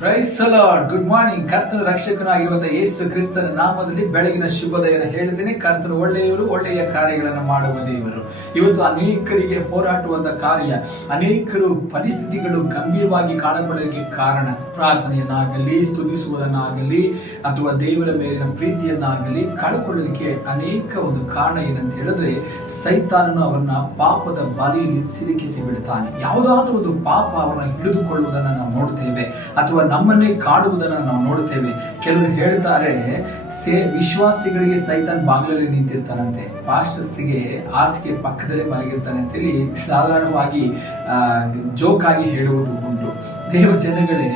Price the lord. Good morning. ಕರ್ತನ ರಕ್ಷಕನಾಗಿರುವಂತಹ ಯೇಸು ಕ್ರಿಸ್ತನ ನಾಮದಲ್ಲಿ ಬೆಳಗಿನ ಶುಭೋದಯನ ಹೇಳಿದ್ದೇನೆ. ಕರ್ತನು ಒಳ್ಳೆಯವರು, ಒಳ್ಳೆಯ ಕಾರ್ಯಗಳನ್ನು ಮಾಡುವ ದೇವರು. ಇವತ್ತು ಅನೇಕರಿಗೆ ಹೋರಾಟುವಂತ ಕಾರ್ಯ, ಅನೇಕರು ಪರಿಸ್ಥಿತಿಗಳು ಗಂಭೀರವಾಗಿ ಕಾಣಕೊಳ್ಳಲಿಕ್ಕೆ ಕಾರಣ ಪ್ರಾರ್ಥನೆಯನ್ನಾಗಲಿ, ಸ್ತುತಿಸುವುದನ್ನಾಗಲಿ ಅಥವಾ ದೇವರ ಮೇಲಿನ ಪ್ರೀತಿಯನ್ನಾಗಲಿ ಕಳ್ಕೊಳ್ಳಲಿಕ್ಕೆ ಅನೇಕ ಒಂದು ಕಾರಣ ಏನಂತ ಹೇಳಿದ್ರೆ, ಸೈತಾನನು ಅವರನ್ನ ಪಾಪದ ಬಲಿಯಲ್ಲಿ ಸಿಲುಕಿಸಿ ಬಿಡುತ್ತಾನೆ. ಯಾವುದಾದ್ರೂ ಒಂದು ಪಾಪ ಅವರನ್ನ ಹಿಡಿದುಕೊಳ್ಳುವುದನ್ನು ನಾವು ನೋಡ್ತೇವೆ ಅಥವಾ ನಮ್ಮನ್ನೇ ಕಾಡುವುದನ್ನು ನಾವು ನೋಡುತ್ತೇವೆ. ಕೆಲವರು ಹೇಳ್ತಾರೆ, ವಿಶ್ವಾಸಿಗಳಿಗೆ ಸೈತಾನ್ ಬಾಗಿಲಲ್ಲಿ ನಿಂತಿರ್ತಾನಂತೆ, ಪಾಸ್ಟರ್ಸ್ಗೆ ಹಾಸಿಗೆ ಪಕ್ಕದಲ್ಲೇ ಮಲಗಿರ್ತಾನೆ ಅಂತೇಳಿ ಸಾಧಾರಣವಾಗಿ ಜೋಕಾಗಿ ಹೇಳುವುದು ಉಂಟು. ದೇವ ಜನಗಳೇ,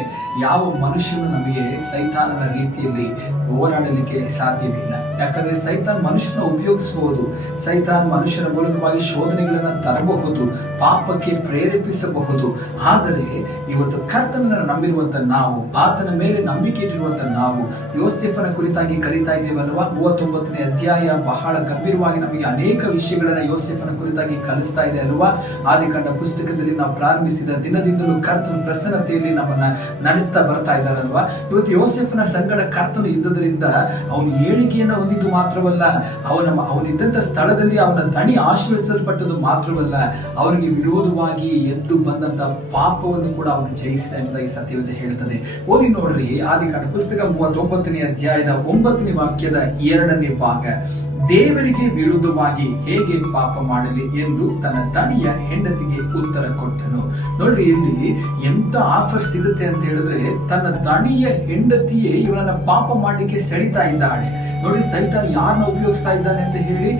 ಯಾವ ಮನುಷ್ಯನು ನಮಗೆ ಸೈತಾನನ ರೀತಿಯಲ್ಲಿ ಹೋರಾಡಲಿಕ್ಕೆ ಸಾಧ್ಯವಿಲ್ಲ. ಯಾಕಂದ್ರೆ ಸೈತಾನ್ ಮನುಷ್ಯನ ಉಪಯೋಗಿಸಬಹುದು, ಸೈತಾನ್ ಮನುಷ್ಯನ ಮೂಲಕವಾಗಿ ಶೋಧನೆಗಳನ್ನು ತರಬಹುದು, ಪಾಪಕ್ಕೆ ಪ್ರೇರೇಪಿಸಬಹುದು. ಆದರೆ ಇವತ್ತು ಕರ್ತನನ್ನು ನಂಬಿರುವಂತ ನಾವು, ಆತನ ಮೇಲೆ ನಂಬಿಕೆ ಇಟ್ಟಿರುವಂತ ನಾವು, ಯೋಸೇಫನ ಕುರಿತಾಗಿ ಕಲಿತಾ ಇದ್ದೇವಲ್ವಾ. 39ನೇ ಅಧ್ಯಾಯ ಬಹಳ ಗಂಭೀರವಾಗಿ ನಮಗೆ ಅನೇಕ ವಿಷಯಗಳನ್ನ ಯೋಸೇಫನ ಕುರಿತಾಗಿ ಕಲಿಸ್ತಾ ಇದೆ ಅಲ್ವಾ. ಆದಿಕಾಂಡ ಪುಸ್ತಕದಲ್ಲಿ ನಾವು ಪ್ರಾರಂಭಿಸಿದ ದಿನದಿಂದಲೂ ಕರ್ತನ ಪ್ರಸನ್ನತೆಯಲ್ಲಿ ನಮ್ಮನ್ನ ನಡೆಸ್ತಾ ಬರ್ತಾ ಇದ್ದಾರಲ್ವಾ. ಇವತ್ತು ಯೋಸೇಫನ ಸಂಗಡ ಕರ್ತನು ಇದ್ದದರಿಂದ ಅವನು ಏಳಿಗೆಯನ್ನು ಹೊಂದಿದ್ದು ಮಾತ್ರವಲ್ಲ, ಅವನಿದ್ದಂತ ಸ್ಥಳದಲ್ಲಿ ಅವನ ದಣಿ ಆಶೀರ್ವದಿಸಲ್ಪಟ್ಟದ್ದು ಮಾತ್ರವಲ್ಲ, ಅವನಿಗೆ ವಿರೋಧವಾಗಿ ಎದ್ದು ಬಂದಂತ ಪಾಪವನ್ನು ಕೂಡ ಅವನು ಜಯಿಸಿದ ಎಂಬುದಾಗಿ ಸತ್ಯವೇದ ಹೇಳುತ್ತದೆ. ಓದಿ ನೋಡ್ರಿ, ಆದಿಕಾಂಡ ಪುಸ್ತಕ 39ನೇ ಅಧ್ಯಾಯದ 9ನೇ ವಾಕ್ಯದ 2ನೇ ಭಾಗ. ದೇವರಿಗೆ ವಿರುದ್ಧವಾಗಿ ಹೇಗೆ ಪಾಪ ಮಾಡಲಿ ಎಂದು ತನ್ನ ದಣಿಯ ಹೆಂಡತಿಗೆ ಉತ್ತರ ಕೊಟ್ಟನು. ನೋಡ್ರಿ, ಇಲ್ಲಿ ಎಂತ ಆಫರ್ ಸಿಗುತ್ತೆ ಅಂತ ಹೇಳಿದ್ರೆ, ತನ್ನ ದಣಿಯ ಹೆಂಡತಿಯೇ ಇವನನ್ನ ಪಾಪ ಮಾಡಲಿಕ್ಕೆ ಸೆಳಿತಾ ಇದ್ದಾಳೆ. ನೋಡಿ, ಸೈತಾನ್ ಯಾರನ್ನ ಉಪಯೋಗಿಸ್ತಾ ಇದ್ದಾನೆ ಅಂತ ಹೇಳಿ,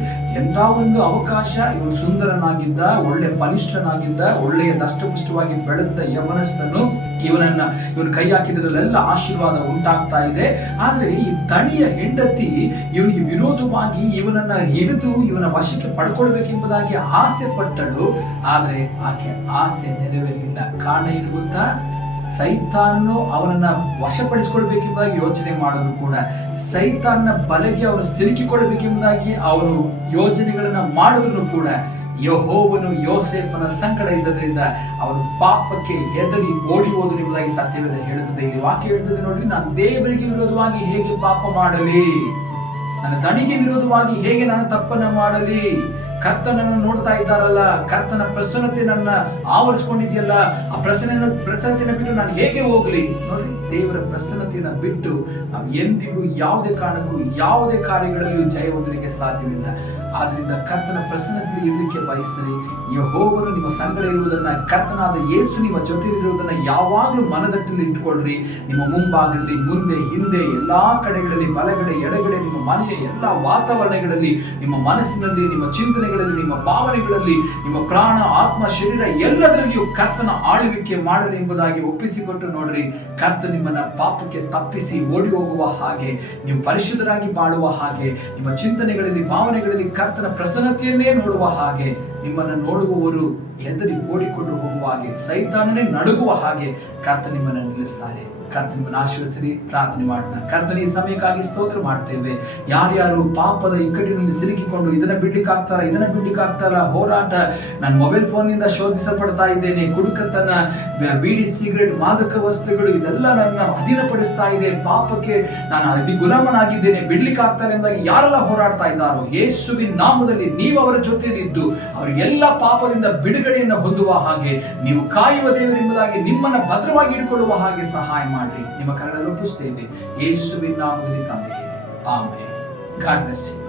ಎಂತ ಒಂದು ಅವಕಾಶ. ಇವನು ಸುಂದರನಾಗಿದ್ದ, ಒಳ್ಳೆ ಬಲಿಷ್ಠನಾಗಿದ್ದ, ಒಳ್ಳೆಯ ದಷ್ಟಪುಷ್ಟವಾಗಿ ಬೆಳೆದ ಯವನಸ್ಥನು, ಇವನ ಕೈ ಹಾಕಿದ್ರಲ್ಲೆಲ್ಲ ಆಶೀರ್ವಾದ ಉಂಟಾಗ್ತಾ ಇದೆ. ಆದ್ರೆ ಈ ದಣಿಯ ಹೆಂಡತಿ ಇವನಿಗೆ ವಿರೋಧವಾಗಿ ಇವನನ್ನ ಹಿಡಿದು ಇವನ ವಶಕ್ಕೆ ಪಡ್ಕೊಳ್ಬೇಕೆಂಬುದಾಗಿ ಆಸೆ ಪಟ್ಟಳು. ಆದ್ರೆ ಆಕೆ ಆಸೆ ನೆರವೇರಲಿಲ್ಲ. ಕಾರಣ ಏನು ಗೊತ್ತಾ? ಸೈತಾನು ಅವನನ್ನ ವಶಪಡಿಸಿಕೊಳ್ಬೇಕೆಂಬುದಾಗಿ ಯೋಚನೆ ಮಾಡಿದ್ರು ಕೂಡ, ಸೈತಾನ್ನ ಬಲೆಗೆ ಅವನು ಸಿಲುಕಿಕೊಳ್ಬೇಕೆಂಬುದಾಗಿ ಅವರು ಯೋಜನೆಗಳನ್ನ ಮಾಡಿದ್ರು ಕೂಡ, ಯೆಹೋವನು ಯೋಸೇಫನ ಸಂಕಟ ಇದ್ದದ್ರಿಂದ ಅವನು ಪಾಪಕ್ಕೆ ಹೆದರಿ ಓಡಿ ಹೋದನು ಎಂಬುದಾಗಿ ಸತ್ಯವೇದ ಹೇಳುತ್ತದೆ. ಇಲ್ಲಿ ವಾಕ್ಯ ಹೇಳ್ತದೆ ನೋಡ್ರಿ, ನಾನು ದೇವರಿಗೆ ವಿರೋಧವಾಗಿ ಹೇಗೆ ಪಾಪ ಮಾಡಲಿ, ನನ್ನ ದಣಿಗೆ ವಿರೋಧವಾಗಿ ಹೇಗೆ ನಾನು ತಪ್ಪನ್ನ ಮಾಡಲಿ. ಕರ್ತನನ್ನು ನೋಡ್ತಾ ಇದ್ದಾರಲ್ಲ, ಕರ್ತನ ಪ್ರಸನ್ನತೆ ನನ್ನ ಆವರಿಸಿಕೊಂಡಿದೆಯಲ್ಲ, ಆ ಪ್ರಸನ್ನತೆಯನ್ನು ಬಿಟ್ಟು ನಾನು ಹೇಗೆ ಹೋಗ್ಲಿ? ನೋಡಿ, ದೇವರ ಪ್ರಸನ್ನತೆಯನ್ನ ಬಿಟ್ಟು ನಾವು ಎಂದಿಗೂ ಯಾವುದೇ ಕಾರಣಕ್ಕೂ ಯಾವುದೇ ಕಾರ್ಯಗಳಲ್ಲೂ ಜಯ ಹೊಂದಲಿಕ್ಕೆ ಸಾಧ್ಯವಿಲ್ಲ. ಆದ್ರಿಂದ ಕರ್ತನ ಪ್ರಸನ್ನತೆಯಲ್ಲಿ ಇರಲಿಕ್ಕೆ ಬಯಸಿರಿ. ಯೆಹೋವನು ನಿಮ್ಮ ಸಂಗಡ ಇರುವುದನ್ನ, ಕರ್ತನಾದ ಯೇಸು ನಿಮ್ಮ ಜೊತೆ ಇರುವುದನ್ನ ಯಾವಾಗಲೂ ಮನದಟ್ಟಲ್ಲಿ ಇಟ್ಕೊಳ್ರಿ. ನಿಮ್ಮ ಮುಂಭಾಗದಲ್ಲಿ, ಮುಂದೆ, ಹಿಂದೆ, ಎಲ್ಲಾ ಕಡೆಗಳಲ್ಲಿ, ಬಲಗಡೆ, ಎಡಗಡೆ, ನಿಮ್ಮ ಮನೆಯ ಎಲ್ಲಾ ವಾತಾವರಣಗಳಲ್ಲಿ, ನಿಮ್ಮ ಮನಸ್ಸಿನಲ್ಲಿ, ನಿಮ್ಮ ಚಿಂತನೆಗಳಲ್ಲಿ, ನಿಮ್ಮ ಭಾವನೆಗಳಲ್ಲಿ, ನಿಮ್ಮ ಪ್ರಾಣ, ಆತ್ಮ, ಶರೀರ ಎಲ್ಲದರಲ್ಲಿಯೂ ಕರ್ತನ ಆಳ್ವಿಕೆ ಮಾಡಲಿ ಎಂಬುದಾಗಿ ಒಪ್ಪಿಸಿಕೊಟ್ಟು ನೋಡ್ರಿ, ಕರ್ತ ನಿಮ್ಮನ್ನ ಪಾಪಕ್ಕೆ ತಪ್ಪಿಸಿ ಓಡಿ ಹೋಗುವ ಹಾಗೆ, ನೀವು ಪರಿಶುದ್ಧರಾಗಿ ಬಾಳುವ ಹಾಗೆ, ನಿಮ್ಮ ಚಿಂತನೆಗಳಲ್ಲಿ, ಭಾವನೆಗಳಲ್ಲಿ ಕರ್ತನ ಪ್ರಸನ್ನತೆಯನ್ನೇ ನೋಡುವ ಹಾಗೆ, ನಿಮ್ಮನ್ನು ನೋಡುವವರು ಹೆದರಿ ಓಡಿಕೊಂಡು ಹೋಗುವ ಹಾಗೆ, ಸೈತಾನನೇ ನಡುಗುವ ಹಾಗೆ ಕರ್ತ ನಿಮ್ಮನ್ನು ನಿಲ್ಲಿಸ್ತಾರೆ. ಕರ್ತ ನಿಮ್ಮನ್ನು ಆಶೀರ್ವದಿಸಲಿ. ಪ್ರಾರ್ಥನೆ ಮಾಡೋಣ. ಕರ್ತನ ಈ ಸಮಯಕ್ಕಾಗಿ ಸ್ತೋತ್ರ ಮಾಡ್ತೇವೆ. ಯಾರ್ಯಾರು ಪಾಪದ ಇಕ್ಕಟ್ಟಿನಲ್ಲಿ ಸಿಲುಕಿಕೊಂಡು ಇದನ್ನ ಬಿಡ್ಲಿಕ್ಕಾಗ್ತಾರ ಹೋರಾಟ, ನಾನು ಮೊಬೈಲ್ ಫೋನ್ ನಿಂದ ಶೋಧಿಸಲ್ಪಡ್ತಾ ಇದ್ದೇನೆ, ಕುಡುಕತನ, ಬೀಡಿ, ಸಿಗರೇಟ್, ಮಾದಕ ವಸ್ತುಗಳು ಇದೆಲ್ಲ ನನ್ನ ಅಧೀನಪಡಿಸ್ತಾ ಇದೆ, ಪಾಪಕ್ಕೆ ನಾನು ಗುಲಾಮನಾಗಿದ್ದೇನೆ, ಬಿಡ್ಲಿಕ್ಕಾಗ್ತಾರೆ ಎಂಬುದಾಗಿ ಯಾರೆಲ್ಲ ಹೋರಾಡ್ತಾ ಇದ್ದಾರೋ, ಯೇಸುವಿನ ನಾಮದಲ್ಲಿ ನೀವು ಅವರ ಜೊತೆಯಲ್ಲಿದ್ದು ಅವರಿಗೆಲ್ಲ ಪಾಪದಿಂದ ಬಿಡುಗಡೆಯನ್ನು ಹೊಂದುವ ಹಾಗೆ, ನೀವು ಕಾಯುವ ದೇವರೆಂಬುದಾಗಿ ನಿಮ್ಮನ್ನ ಭದ್ರವಾಗಿ ಇಟ್ಟುಕೊಳ್ಳುವ ಹಾಗೆ ಸಹಾಯ ಮಾಡಿ. ನಿಮ್ಮ ಕರಗಳಲ್ಲಿ ಒಪ್ಪಿಸುತ್ತೇವೆ ಯೇಸುವಿನ ನಾಮದಲ್ಲಿ ತಂದೆಯೇ, ಆಮೆನ್. God bless you.